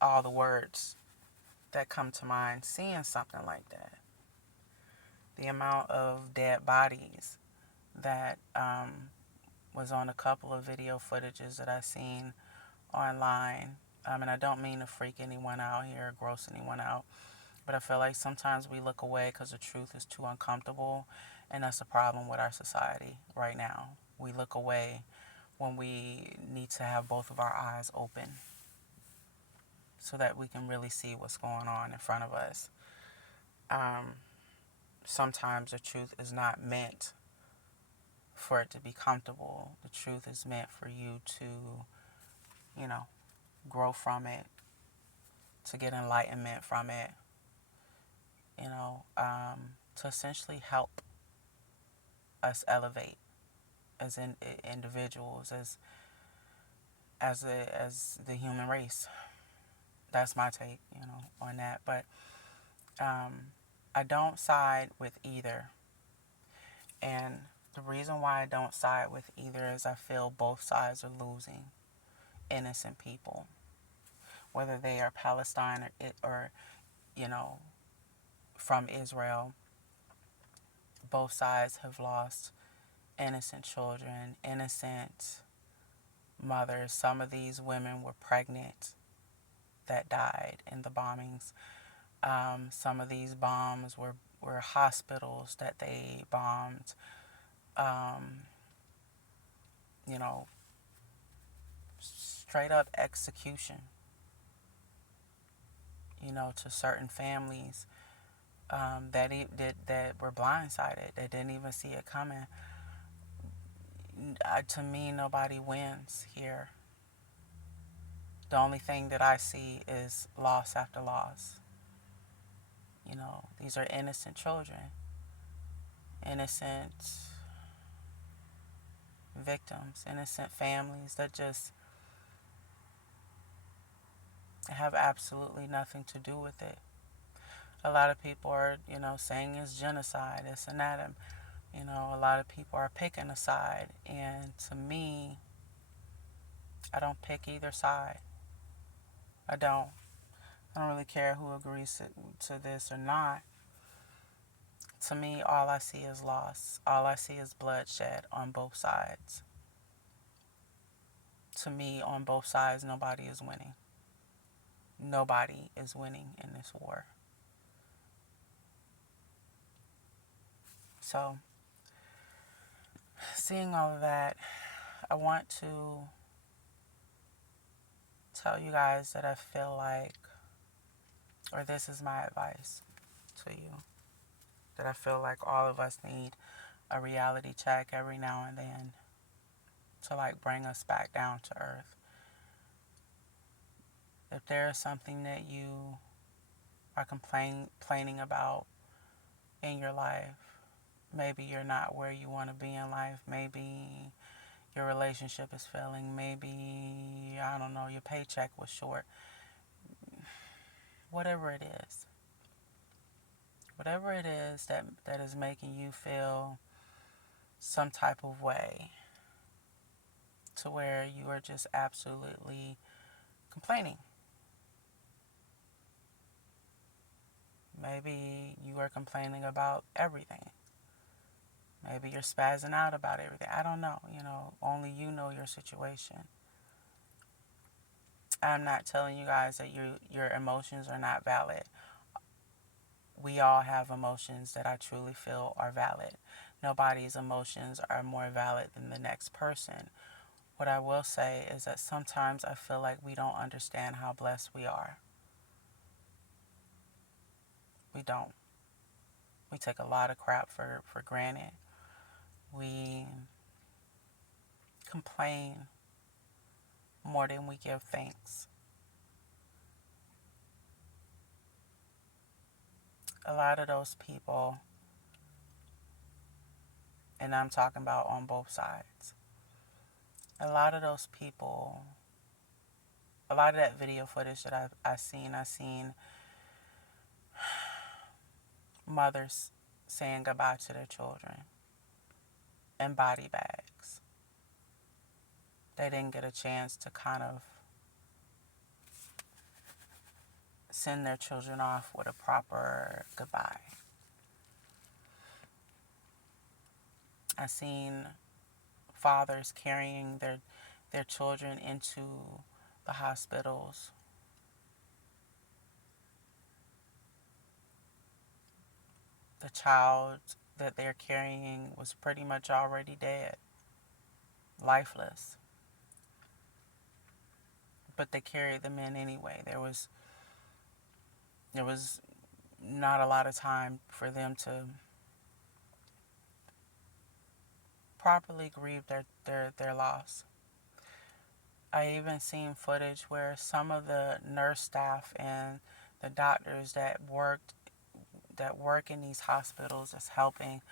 all the words that come to mind seeing something like that. The amount of dead bodies that was on a couple of video footages that I seen online. And I don't mean to freak anyone out here or gross anyone out, but I feel like sometimes we look away because the truth is too uncomfortable, and that's a problem with our society right now. We look away when we need to have both of our eyes open so that we can really see what's going on in front of us. Sometimes the truth is not meant for it to be comfortable. The truth is meant for you to, you know, grow from it, to get enlightenment from it, to essentially help us elevate as individuals, as the human race. That's my take, on that. But I don't side with either. And the reason why I don't side with either is I feel both sides are losing innocent people, whether they are Palestine or from Israel. Both sides have lost innocent children, innocent mothers. Some of these women were pregnant that died in the bombings. Some of these bombs were hospitals that they bombed. Straight up execution, to certain families that were blindsided, that didn't even see it coming. To me, nobody wins here. The only thing that I see is loss after loss. These are innocent children, innocent victims, innocent families that just have absolutely nothing to do with it. A lot of people are, saying it's genocide, this and that. And, a lot of people are picking a side. And to me, I don't pick either side. I don't really care who agrees to this or not. To me, all I see is loss. All I see is bloodshed on both sides. To me, on both sides, nobody is winning. Nobody is winning in this war. So, seeing all of that, I want to tell you guys that I feel like, or this is my advice to you, that I feel like all of us need a reality check every now and then to like bring us back down to earth. If there is something that you are complaining about in your life, maybe you're not where you want to be in life, maybe your relationship is failing, maybe, I don't know, your paycheck was short, whatever it is that is making you feel some type of way to where you are just absolutely complaining. Maybe you are complaining about everything. Maybe you're spazzing out about everything. I don't know. Only you know your situation. I'm not telling you guys that your emotions are not valid. We all have emotions that I truly feel are valid. Nobody's emotions are more valid than the next person. What I will say is that sometimes I feel like we don't understand how blessed we are. We don't. We take a lot of crap for granted. We complain more than we give thanks. A lot of those people, and I'm talking about on both sides, a lot of those people, a lot of that video footage that I seen mothers saying goodbye to their children in body bags. They didn't get a chance to kind of send their children off with a proper goodbye. I seen fathers carrying their children into the hospitals. The child that they're carrying was pretty much already dead, lifeless. But they carried them in anyway. There was not a lot of time for them to properly grieve their loss. I even seen footage where some of the nurse staff and the doctors that work in these hospitals is helping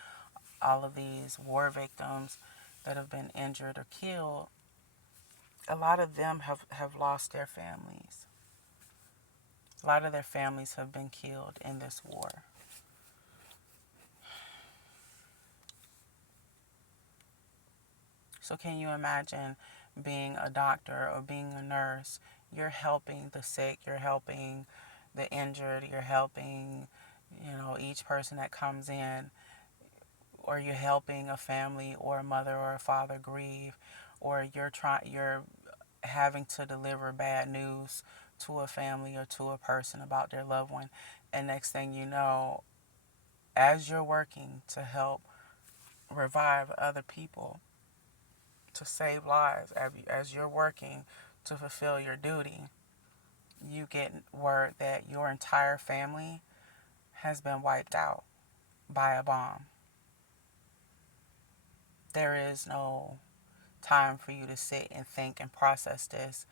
all of these war victims that have been injured or killed. A lot of them have lost their families. A lot of their families have been killed in this war. So can you imagine being a doctor or being a nurse? You're helping the sick, you're helping the injured, you're helping, each person that comes in, or you're helping a family or a mother or a father grieve, or you're having to deliver bad news to a family or to a person about their loved one. And next thing you know, as you're working to help revive other people, to save lives, as you're working to fulfill your duty, you get word that your entire family has been wiped out by a bomb. There is no time for you to sit and think and process this.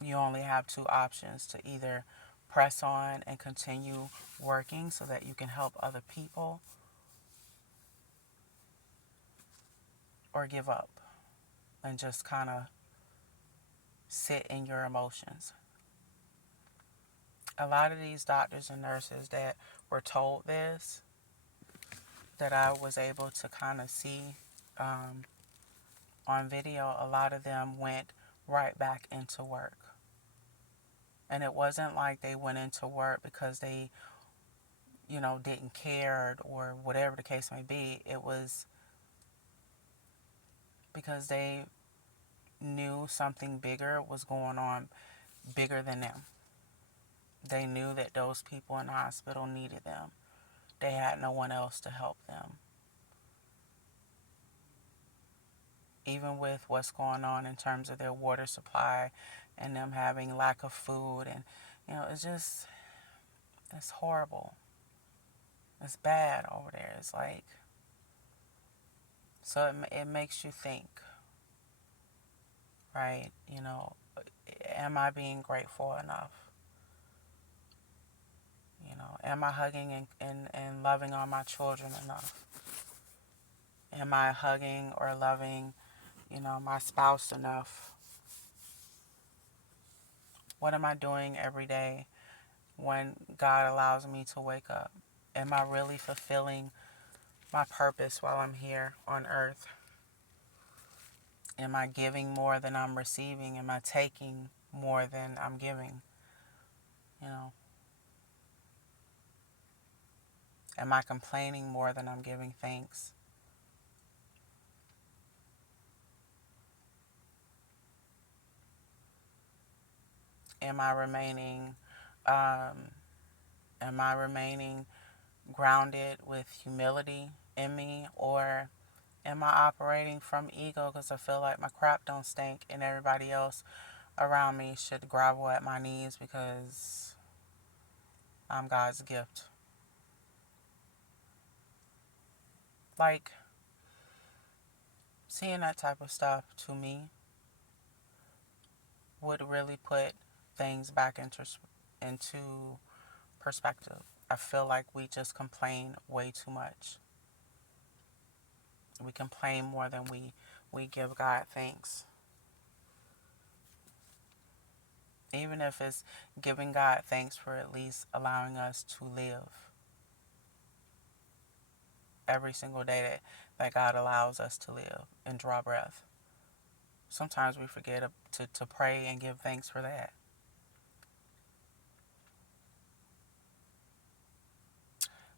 You only have two options: to either press on and continue working so that you can help other people, or give up and just kind of sit in your emotions. A lot of these doctors and nurses that were told this, that I was able to kind of see on video, a lot of them went right back into work. And it wasn't like they went into work because they, didn't care or whatever the case may be. It was because they knew something bigger was going on, bigger than them. They knew that those people in the hospital needed them. They had no one else to help them. Even with what's going on in terms of their water supply and them having lack of food, and it's horrible. It's bad over there. It's like, so it makes you think, right? Am I being grateful enough? Am I hugging and loving on my children enough? Am I hugging or loving, my spouse enough? What am I doing every day when God allows me to wake up? Am I really fulfilling my purpose while I'm here on earth? Am I giving more than I'm receiving? Am I taking more than I'm giving? Am I complaining more than I'm giving thanks? Am I remaining um, am I remaining grounded with humility in me, or am I operating from ego because I feel like my crap don't stink and everybody else around me should grovel at my knees because I'm God's gift? like, seeing that type of stuff to me would really put things back into perspective. I feel like we just complain way too much. We complain more than we give God thanks. Even if it's giving God thanks for at least allowing us to live every single day that God allows us to live and draw breath. Sometimes we forget to pray and give thanks for that.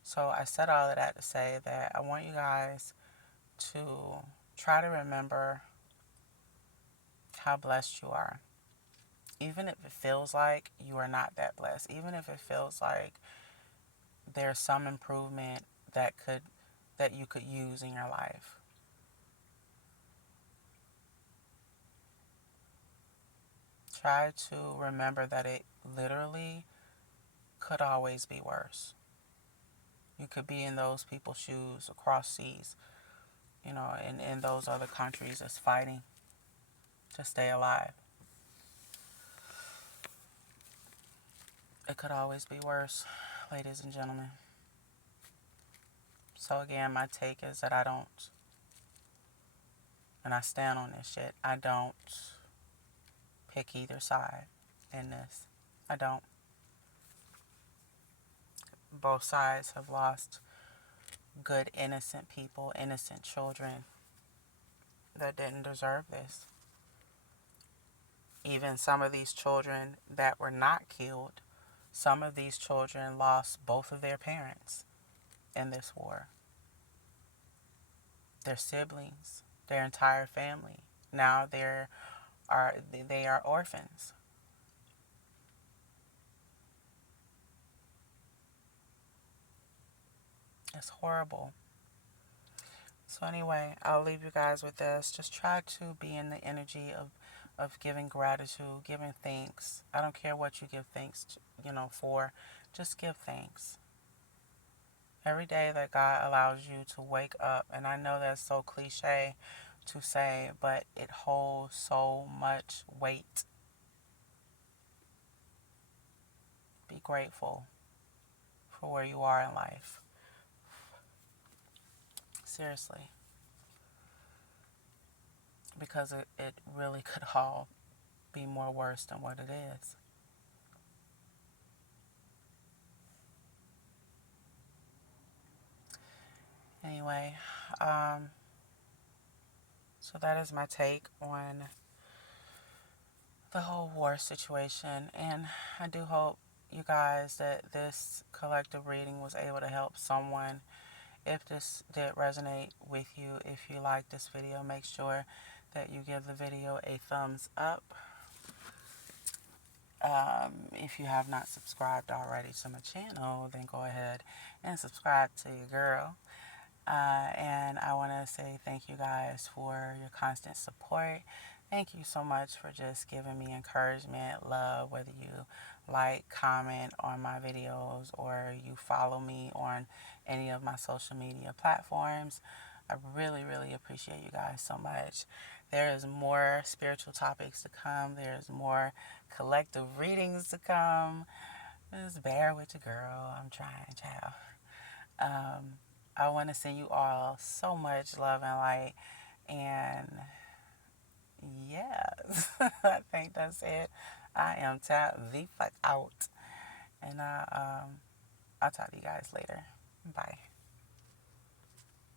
So I said all of that to say that I want you guys to try to remember how blessed you are. Even if it feels like you are not that blessed, even if it feels like there's some improvement that you could use in your life. Try to remember that it literally could always be worse. You could be in those people's shoes across seas, in those other countries that's fighting to stay alive. It could always be worse, ladies and gentlemen. So again, my take is that I don't, and I stand on this shit, I don't pick either side in this. I don't. Both sides have lost good, innocent people, innocent children that didn't deserve this. Even some of these children that were not killed, some of these children lost both of their parents in this war. Their siblings, their entire family. Now they are orphans. It's horrible. So anyway, I'll leave you guys with this. Just try to be in the energy of giving gratitude, giving thanks. I don't care what you give thanks for. Just give thanks. Every day that God allows you to wake up, and I know that's so cliche to say, but it holds so much weight. Be grateful for where you are in life. Seriously. Because it really could all be more worse than what it is. Anyway, so that is my take on the whole war situation. And I do hope, you guys, that this collective reading was able to help someone. If this did resonate with you, if you like this video, make sure that you give the video a thumbs up. If you have not subscribed already to my channel, then go ahead and subscribe to your girl. And I want to say thank you guys for your constant support. Thank you so much for just giving me encouragement, love, whether you like, comment on my videos, or you follow me on any of my social media platforms. I really, really appreciate you guys so much. There is more spiritual topics to come. There's more collective readings to come. Just bear with your girl. I'm trying, child. I want to send you all so much love and light. And yes, I think that's it. I am tapped the fuck out. And I'll talk to you guys later. Bye.